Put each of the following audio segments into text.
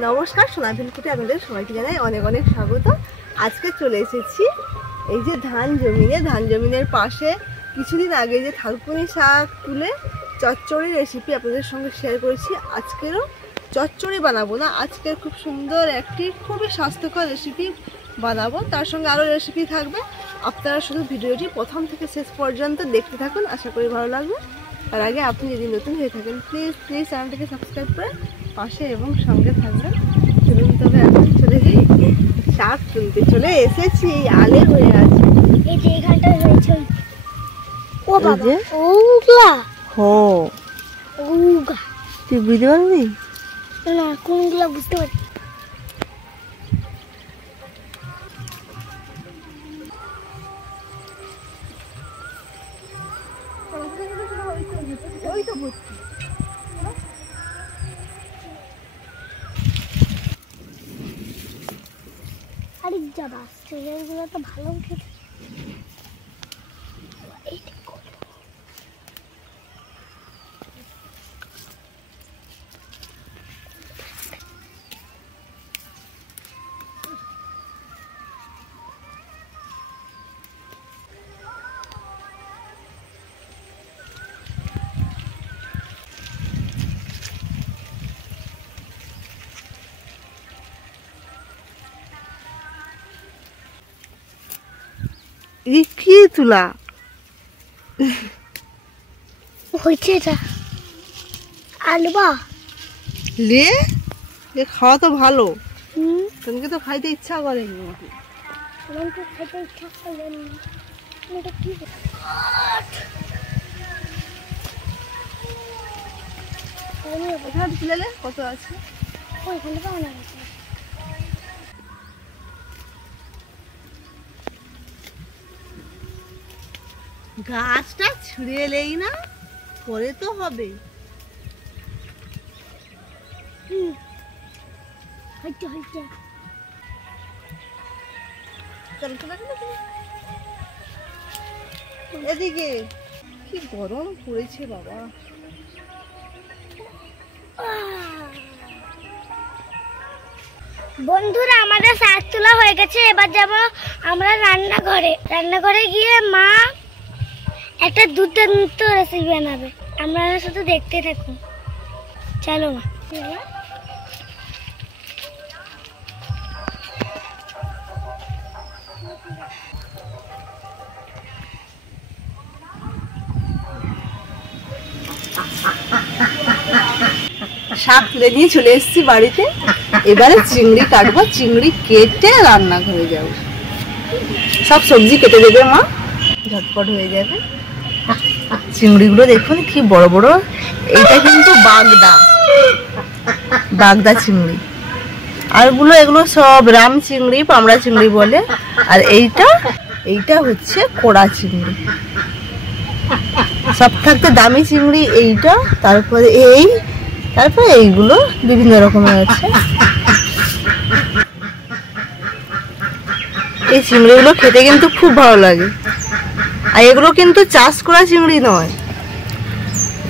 নমস্কার, সোনাঝুল কুটে আপনাদের সবাইকে জানাই অনেক অনেক স্বাগত। আজকে চলে এসেছি এই যে ধান জমিনের পাশে কিছুদিন আগে যে থালকুনি শাক তুলে চচ্চড়ি রেসিপি আপনাদের সঙ্গে শেয়ার করেছি। আজকেরও চচ্চড়ি বানাবো না, আজকের খুব সুন্দর একটি খুবই স্বাস্থ্যকর রেসিপি বানাবো। তার সঙ্গে আরও রেসিপি থাকবে। আপনারা শুধু ভিডিওটি প্রথম থেকে শেষ পর্যন্ত দেখতে থাকুন, আশা করি ভালো লাগবে। তার আগে আপনি যদি নতুন হয়ে থাকেন প্লিজ চ্যানেলটিকে সাবস্ক্রাইব করে পাশে এবং সঙ্গে থাকবেন। চলুন তবে এখন চলে যাই, শাক তুলতে চলে এসেছি। আলে হয়ে আছে এই যে এখানটা হয়েছে। ও বাবা, ওগুলা হো ওগা তুই বুঝতে পারবি না, কোনগুলা বুঝতে পারি। ওই তো ভর্তি। আরে যাবা, সেগুলো তো ভালো উঠেছে। কি তুলা হয়েছে এটা আলবা লে খাওয়া তো ভালো, তোমাকে তো খাইতে ইচ্ছা করেনি। আমার তো খেতে ইচ্ছা করে না। এটা কি ওখানে তুলে কত আছে ওইখানে পাওয়া না। গাছটা ছুঁড়ে এলেই না, পরে তো হবে। হইতে হইতে এদিকে কি গরম পড়েছে বাবা। বন্ধুরা, আমাদের শাক তোলা হয়ে গেছে। এবার যাব আমরা রান্নাঘরে গিয়ে মা একটা দুর্দান্ত রেসিপি বানাবে। আমরা শুধু দেখতে থাকুন। চলো মা। শাক তুলে নিয়ে চলে এসেছি বাড়িতে। এবারে চিংড়ি কাটবো, চিংড়ি কেটে রান্নাঘরে যাব। সব সবজি কেটে দেবে মা, ঝটপট হয়ে যাবে। চিংড়িগুলো দেখুন কি বড় বড়। এইটা কিন্তু বাগদা চিংড়ি, আর এগুলো সব রাম চিংড়ি, পামড়া চিংড়ি বলে। আর এইটা হচ্ছে কোড়া চিংড়ি। সব থাকতে দামি চিংড়ি এইটা, তারপরে এইগুলো বিভিন্ন রকমের আছে। এই চিংড়িগুলো খেতে কিন্তু খুব ভালো লাগে। আর এগুলো কিন্তু চাষ করা চিংড়ি নয়,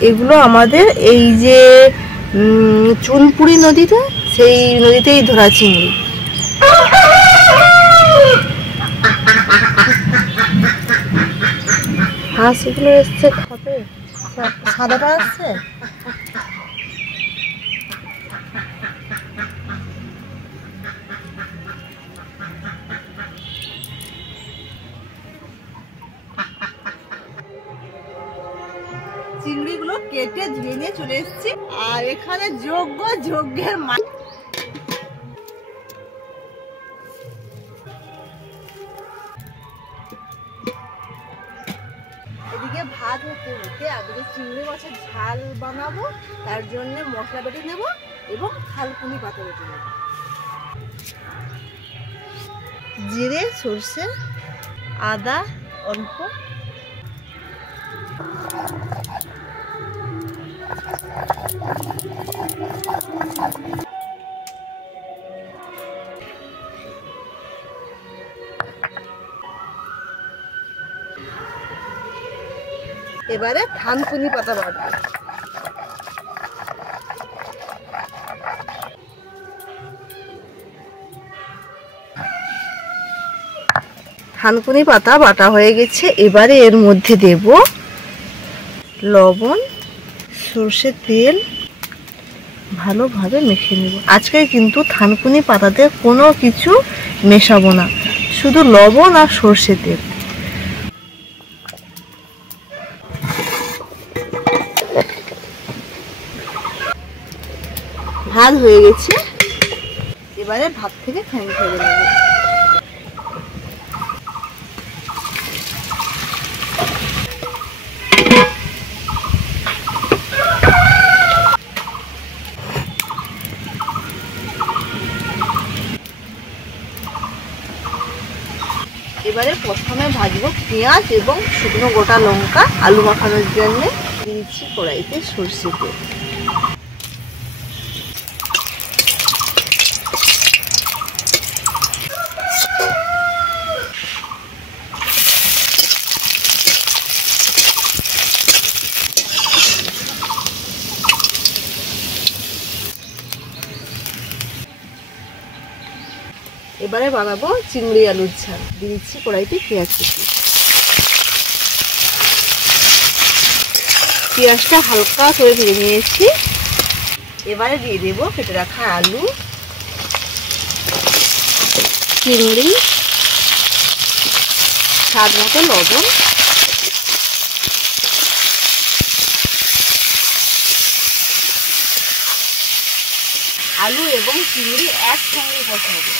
এগুলো আমাদের এই যে চুনপুরি নদীতে, সেই নদীতেই ধরা চিংড়ি। হাঁস এগুলো এসছে খাবে, সাদাটা আসছে। চিংড়িগুলো কেটে ধুয়ে নিয়ে চলে এসেছি। আর এখানে যজ্ঞের এদিকে ভাত হতে আগে চিংড়ি মাছের ঝাল বানাবো, তার জন্য মশলা বেটে নেব এবং থালকুনি পাতা বেটে নেব। জিরে, সরষে, আদা অল্প, এবারে থানকুনি পাতা বাটবো। থানকুনি পাতা বাটা হয়ে গেছে। এবারে এর মধ্যে দেব লবণ, সরষের তেল, ভালোভাবে মেখে নেব। আজকে কিন্তু থানকুনি পাতাতে কোনো কিছু মেশাবো না, শুধু লবণ আর সরষের তেল। ভাত হয়ে গেছে, এবারে ভাত থেকে ফ্যান ফেলে নেব। এবারে প্রথমে ভাজবো পেঁয়াজ এবং শুকনো গোটা লঙ্কা আলু মাখানোর জন্য। দিয়েছি কড়াইতে সরষে তেল। এবারে বানাবো চিংড়ি আলুর ঝাল। দিয়েছি কড়াইতে পেঁয়াজ কুচি। পেঁয়াজটা হালকা করে ভেজে নিয়েছি। এবারে দিয়ে দেব কেটে রাখা আলু, চিংড়ি, স্বাদ মতো লবণ, আলু এবং চিংড়ি একসঙ্গে কষাবো।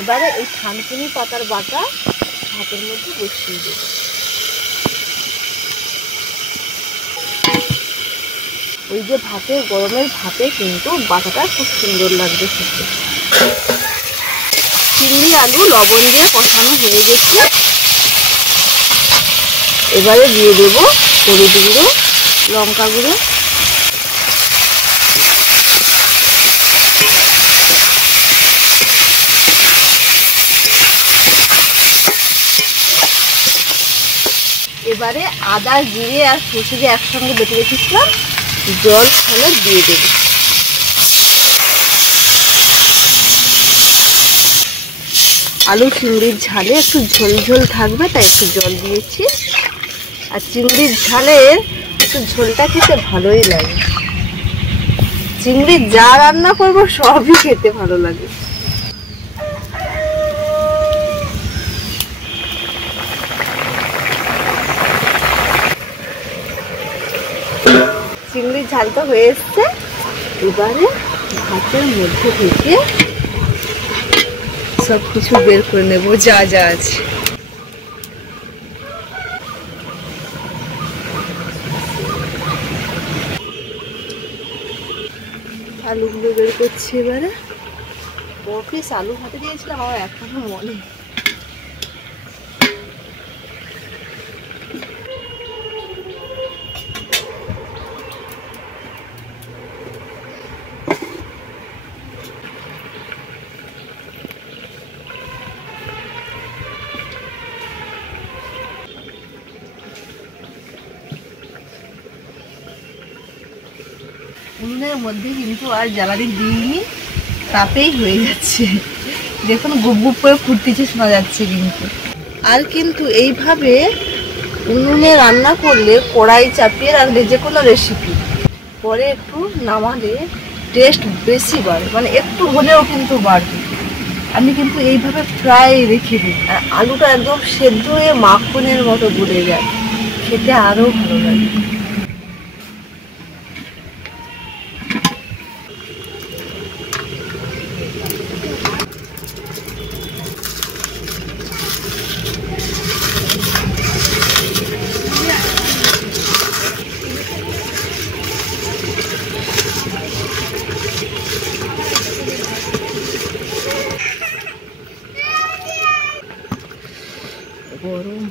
এবারে এই থানকুনি পাতার বাটা ভাতের মধ্যে বসিয়ে দেব। ওই যে ভাতের গরমের ভাতে কিন্তু বাটাটা খুব সুন্দর লাগবে খেতে। চিংড়ি আলু লবণ দিয়ে কষানো হয়ে গেছে। এবারে দিয়ে দেব হলুদ গুঁড়ো, লঙ্কা গুঁড়ো, এবারে আদা, জিরে আর সরষে যে একসঙ্গে বেটে রেখেছিলাম জল ফেলে দিয়ে দেব। আলু চিংড়ির ঝালে একটু ঝোল ঝোল থাকবে তাই একটু জল দিয়েছি। আর চিংড়ির ঝালে একটু ঝোলটা খেতে ভালোই লাগে। চিংড়ির যা রান্না করবো সবই খেতে ভালো লাগে। চিংড়ির ঝালটা হয়ে এসছে। এবারে ভাতের মধ্যে থেকে সব কিছু বের করে নেব যা যা আছে। আলুগুলো বের করছি। এবারে পিস আলু ভাতে দিয়েছিলাম, আমার এখনো মনে। উনুনের মধ্যে কিন্তু আর জ্বালানি দিইনি, তাতেই হয়ে যাচ্ছে। দেখুন গুপ গুপ করে ফুটতেছে, শোনা যাচ্ছে কিন্তু। আর কিন্তু এইভাবে উনুনে রান্না করলে কড়াই চাপিয়ে রাখলে যে কোনো রেসিপি পরে একটু নামালে টেস্ট বেশি বাড়ে, মানে একটু হলেও কিন্তু বাড়বে। আমি কিন্তু এইভাবে প্রায় রেখে দিই। আর আলুটা একদম সেদ্ধ হয়ে মাখনের মতো গলে যায়, খেতে আরও ভালো লাগে। গরম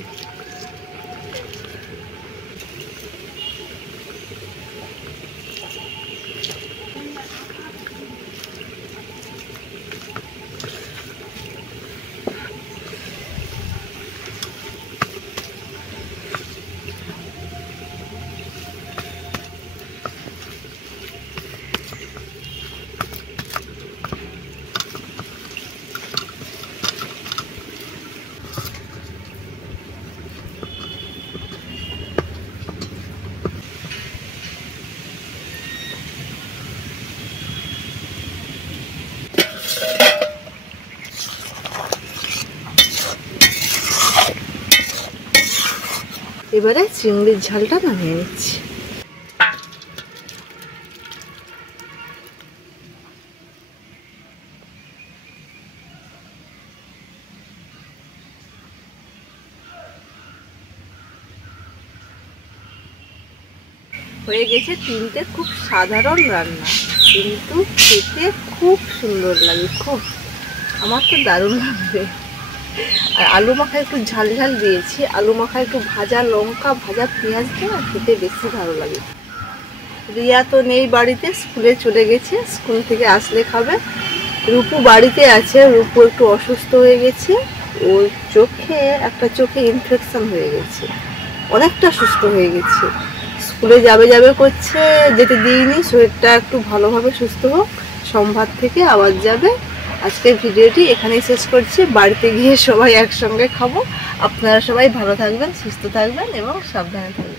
এবারে চিংড়ির ঝালটা নামিয়ে নিচ্ছি। হয়ে গেছে তিনটে খুব সাধারণ রান্না, কিন্তু খেতে খুব সুন্দর লাগে, খুব, আমার তো দারুণ লাগবে। আর আলু মাখা একটু ঝাল ঝাল দিয়েছি, আলু মাখা একটু ভাজা লঙ্কা ভাজা পেঁয়াজ দিয়ে খেতে বেশি ভালো লাগে। রিয়া তো নেই বাড়িতে, স্কুলে চলে গেছে, স্কুল থেকে আসলে খাবে। রূপু বাড়িতে আছে, রূপু একটু অসুস্থ হয়ে গেছে, ওর চোখে একটা চোখে ইনফেকশন হয়ে গেছে, অনেকটা সুস্থ হয়ে গেছে। স্কুলে যাবে যাবে করছে, যেতে দিইনি, শরীরটা একটু ভালোভাবে সুস্থ হোক, সোমবার থেকে আবার যাবে। আজকের ভিডিওটি এখানেই শেষ করছি, বাড়িতে গিয়ে সবাই একসঙ্গে খাবো। আপনারা সবাই ভালো থাকবেন, সুস্থ থাকবেন এবং সাবধানে থাকবেন।